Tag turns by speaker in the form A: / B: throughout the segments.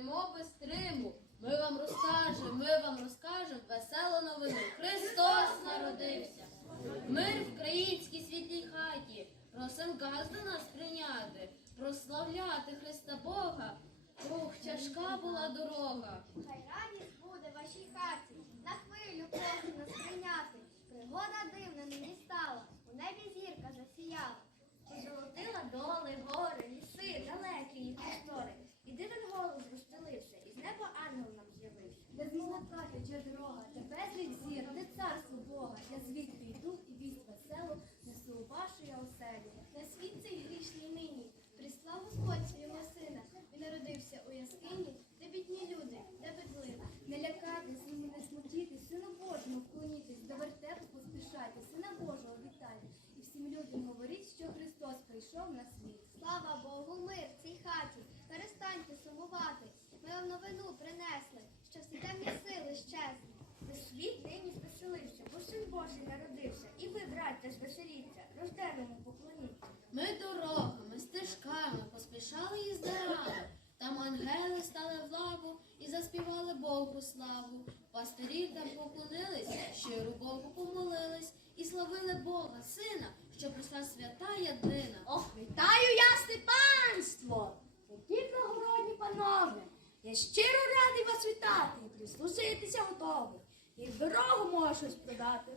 A: йдемо без. Ми вам розкажемо, ми вам розкажемо веселу новину. Христос народився. Мир в українській світлій хаті. Просим газ до нас прийняти, прославляти Христа Бога. Ух, тяжка була дорога.
B: Хай радість буде вашій хаті, на хвилю прошу нас прийняти. Пригода дивна нині стала, у небі зірка засіяла. Позолотила доли, гори, ліси, далекі їх простори. І дивен голос розстелився, і з неба ангел нам з'явився.
C: Де золота тече дорога, де безліч зір, де царство Бога. Я звідти йду і вість веселу несу у вашу я оселю.
B: На світ цей грішний нині, прислав Господь свого сина, він народився у яскині, де бідні люди, де бедлина.
C: Не лякайтесь, і не смутітесь, сину Божому вклонітесь, до вертепу поспішайте, сина Божого вітайте. І всім людям говоріть, що Христос прийшов на світ.
B: Слава Богу, мир в цій хаті. Перестаньте сумувати. Ми вам новину принесли, що всі темні сили щезли. Весь світ нині звеселився, бо син Божий народився. І ви, браття, звеселіться, рожденому поклоніться.
A: Ми дорогами, стежками поспішали і здирали. Там ангели стали в лаву і заспівали Богу славу. Пастирі там поклонились, щиру Богу помолились і славили Бога, сина, що прийшла свята ядина.
C: Ох, вітаю я степанство! Які благородні панове! Я щиро радий вас вітати і прислужитися готовий. І в дорогу можу щось продати.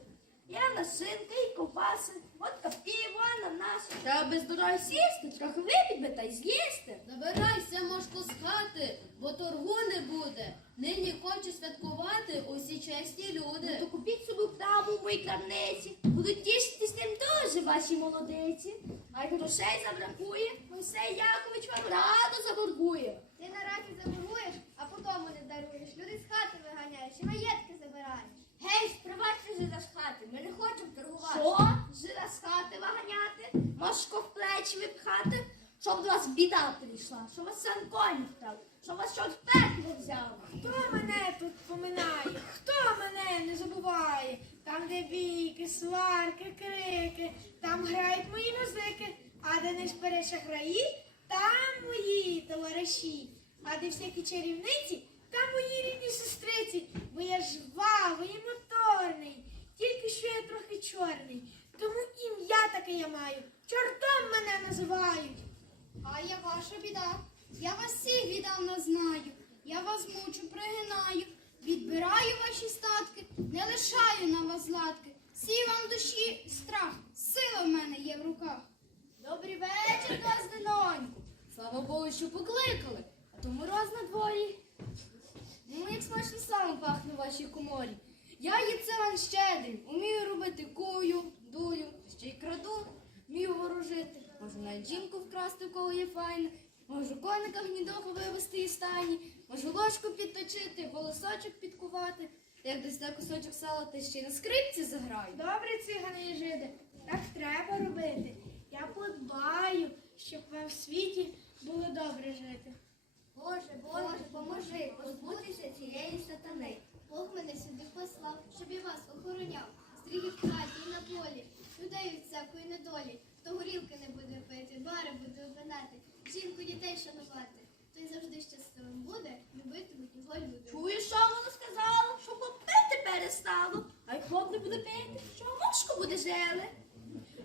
C: Я насинка і ковбаси, водка піво, ананаси. Треба без дороги сісти, трохи випіть би та й з'їсти.
A: Забирайся, мошко, з хати, бо торгу не буде. Нині хочуть святкувати усі чесні
C: Ну,
A: люди.
C: то купіть собі краму в моїй крамниці. Будуть тішитись тим дуже ваші молодиці. А як грошей забракує, Мойсей Якович вам радо заборгує.
B: Ти наразі забуруєш, а потім не даруєш. Люди з хати виганяєш і маєтки забираєш.
C: Гей, сприватьте жида з хати, ми не хочемо торгувати. Що? Жида з хати виганяти? Мошко в плечі випхати? Щоб до вас біда прийшла, щоб вас сан коні вкрав, щоб вас щось пекло взяв.
D: Хто мене тут поминає? Хто мене не забуває? Там, де бійки, сварки, крики, там грають мої музики, а де не шпере шахраї, там мої товариші. А де всякі чарівниці, там мої рідні сестриці, бо я жвавий і моторний, тільки що я трохи чорний. Тому ім'я таке я маю. Чортом мене називають.
B: А я ваша біда. Я вас всіх віддавна знаю. Я вас мучу, пригинаю, відбираю ваші статки, не лишаю на вас златки. Сій вам душі страх, сила в мене є в руках. Добрий вечір, Газденоньку.
A: Слава Богу, що покликали.
B: А то мороз на дворі. Ну, як смачно сало пахне в вашій коморі. Я Єцелан щедрий, умію робити кую, дую, ще й краду, вмію ворожити. Можу жінку вкрасти, в кого є файна. Можу коника гнідого вивести із стайні, можу ложку підточити, волосочок підкувати. Як десь на кусочок сала, та ще й на скрипці заграю.
D: Добре, цигани і жиди, так треба робити. Я подбаю, щоб вам в світі було добре жити.
B: Боже, Боже, поможи позбутися цієї сатани. Бог мене сюди послав, щоб і вас охороняв. Стріги в хаті і на полі, людей від всякої недолі. Хто горілки не буде пити, бари буде обинати, жінку дітей шанувати. Той завжди щасливим буде, любитимуть його люди.
C: Чуєш, що воно сказало? Що хлоп пити хлоп не буде пити, що мошко буде жили.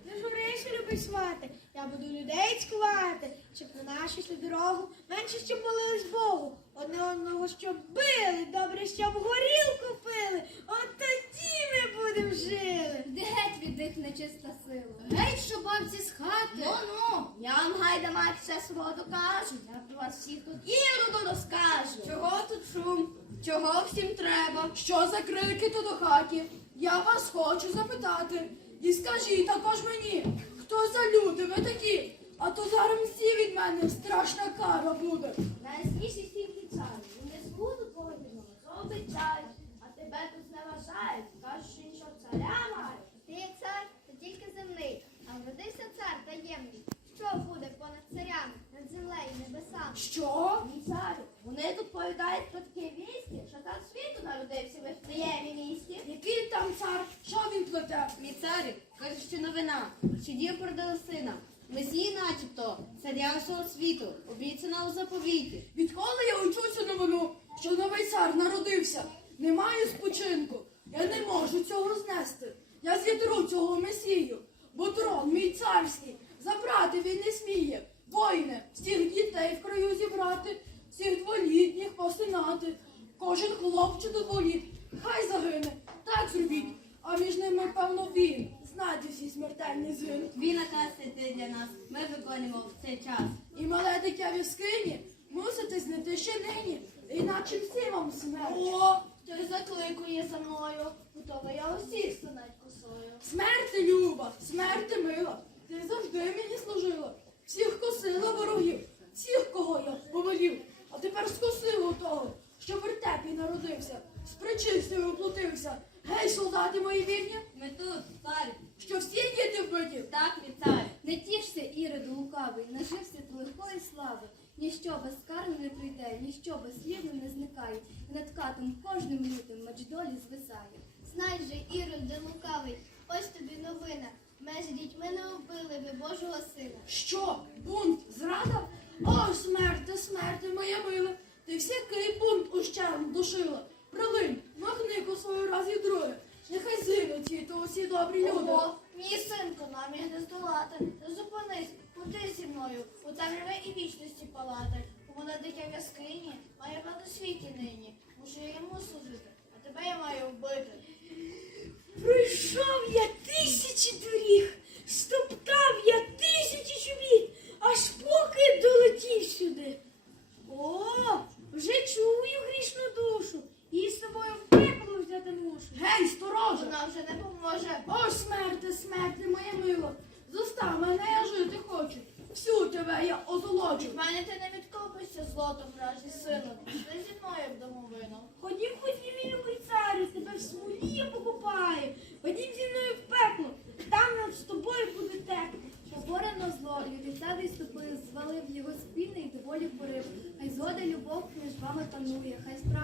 D: Не журися, любий свати, я буду людей цькувати, щоб на нашу дорогу менше щоб молились Богу. Одне одного щоб били, добре, щоб горілку пили. От тоді ми будемо жили.
B: Де геть від них нечиста сила.
A: Геть, що бабці з хати.
C: Ну ну, я вам гайда мать все свого докажу. Я про вас всіх тут іроду розкажу.
E: Чого тут шум? Чого всім треба? Що за крики тут у хаті? Я вас хочу запитати. І скажіть також мені, хто за люди ви такі? А то зараз всі від мене страшна кара буде.
C: Найясніші стільки царі, вони збуду твого вірного обіцяють, а тебе тут зневажають, кажуть, що іншого царя мають.
B: Ти є цар, то тільки земний, а вродився цар таємний. Що буде понад царями, над землею і небесами?
E: Що?
C: Мій царю, вони тут повідають про таке вісті, що там світу народився в Ефреємі місті.
E: Який
A: каже, що новина, що дія породила сина. Месії начебто, царя всього світу, обіцяна у заповіті.
E: Відколи я учу цю новину, що новий цар народився, немає спочинку. Я не можу цього знести. Я зідру цього месію, бо трон мій царський, забрати він не сміє. Воїне, всіх дітей в краю зібрати, всіх дволітніх посинати. Кожен хлопчик до дволіт, хай загине, так зробіть. А між ними, певно, він, знайте всі смертельний зин.
A: Твій наказ ти для нас, ми виконуємо в цей час.
E: І мале дитя в яскині мусите знайти ще нині, іначе всі вам смерть.
F: О, хтось закликує за мною. Готова я усіх стануть косою.
E: Смерти люба, смерти мила, ти завжди мені служила. Всіх косила ворогів, всіх, кого я повелів. А тепер скосило того, що в вертепі народився, з причистою оплотився. Гей, солдати мої вірні,
A: Ми тут, царю,
E: що всі діти вбиті.
A: так мій царю.
F: Не тішся, Іроду лукавий, лихої слави. Ніщо безкарно не прийде, ніщо безслідно не зникає. І над катом кожним лютим меч долі звисає.
B: Знай же, Іроде лукавий, ось тобі новина. З дітьми не вбили ви Божого сина.
E: Що? Бунт? Зрада? О, смерти, смерти, моя мила, ти всякий бунт ущерб душила. Прилинь, махни свою раз і друге. Нехай згинуть ті, то усі добрі люди.
F: Ого, світі нині. Мушу я йому служити, а тебе я маю вбити.
D: Пройшов я тисячі доріг, стоптав я тисячі чобіт, аж поки долетів сюди. О, вже чую грішну душу, і з собою в пекло взяти мушу.
E: Гей, сторожа!
F: Вона вже не поможе.
E: О, смерти, смерти, моя мила! Зостав мене, я жити хочу. Всю тебе я озолочу.
F: Від мене ти не відкопишся злотом, вражий сину. Ти зі мною в домовину.
D: Ходім, ходім, мій любий царю, тебе в смолі я покупаю. Ходім зі мною в пекло, там над з тобою буде тепло.
F: Поборено зло, людиця відступив, звалив його спільний і доволі порив. Хай згода любов між вами панує, хай справами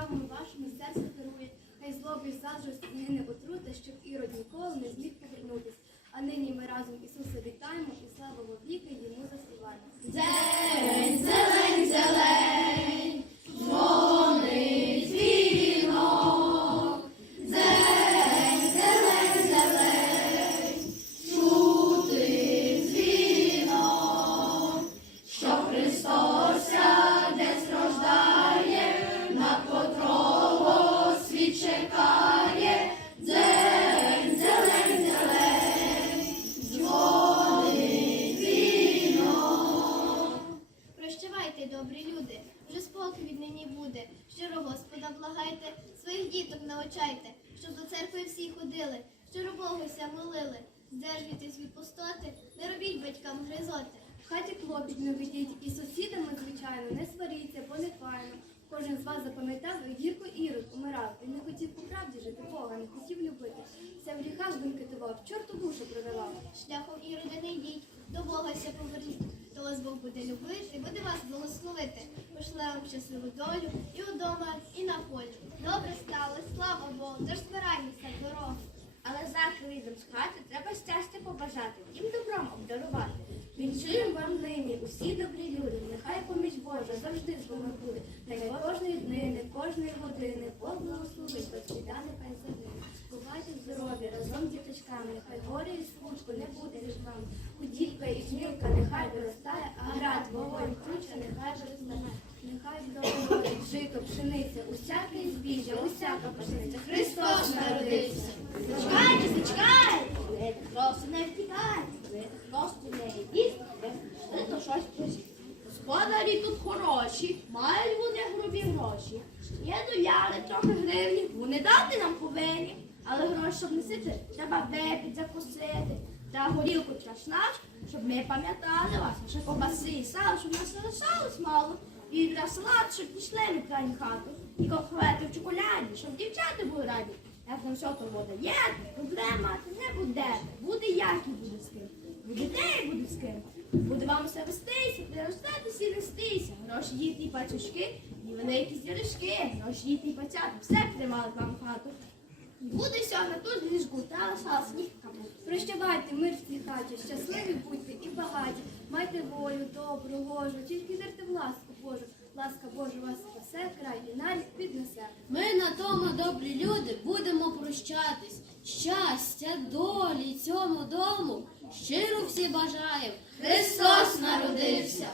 B: церкви всі ходили, щиро Богуся молили. Здержуйтесь від пустоти, не робіть батькам гризоти.
F: В хаті клопіт не ведіть, і сусідами, звичайно, не сваріться, бо не файно. Кожен з вас запам'ятав, як гірко Ірод умирав. Він не хотів по правді жити, Бога не хотів любити. Вся в гріхах бенкетував, чорту душу продавав.
B: Шляхом іроди не йдіть, до Бога ся поверніть. Вас Бог буде любити, і буде вас благословити. Пошле вам щасливу долю і удома, і на полі. Добре стало, слава Богу, тож збираймося в дорогу.
C: Але завтра вийдем з хати, треба щастя побажати, їм добром обдарувати.
F: Вінчуємо вам нині, усі добрі люди, нехай поміч Божа завжди з вами буде. Нехай кожної днини, кожної години Бог благословить, біда нехай загине. Бувайте здорові разом з діточками, нехай горі і смутку не буде між вами. Худібка і змілка нехай виростає, а град, вогонь, круча нехай виростає. Нехай здорово, жито, пшениця, усяке збіжжя, усяка пшениця. Христос народився.
C: Зачекайте, зачекайте! Ви просто не втікайте, ви просто не йдіть, ви то щось просіть. Господарі тут хороші, мають вони грубі гроші. Є доляри, трохи гривні, вони дати нам повинні. Але гроші, щоб носити, треба випити, закусити. Та горілку чашнаш, щоб ми пам'ятали вас, ще ковбаси і сало, щоб нас не лишалось мало. І для салат, щоб пішли в крайню хату. І конфети в чоколяді, щоб дівчата були раді. Як нам все то буде є, проблем мати не буде. Буде як і буде з ким. Будете і буде з ким. Буде вам все вестися, приростатися і нестися. Гроші діти і пачечки, і великі зірочки. Гроші діти і пацята. Все приймали вам хату. Буде сьогодні тут ліжку, та лишала сніг.
F: Прощавайте, мир в цій хаті, щасливі будьте і багаті. Майте волю, добру, гожу, тільки вірте в ласку Божу. Ласка Божа вас спасе, край і навіть піднесе.
A: Ми на тому, добрі люди, будемо прощатись. Щастя, долі цьому дому щиро всі бажаємо. Христос народився.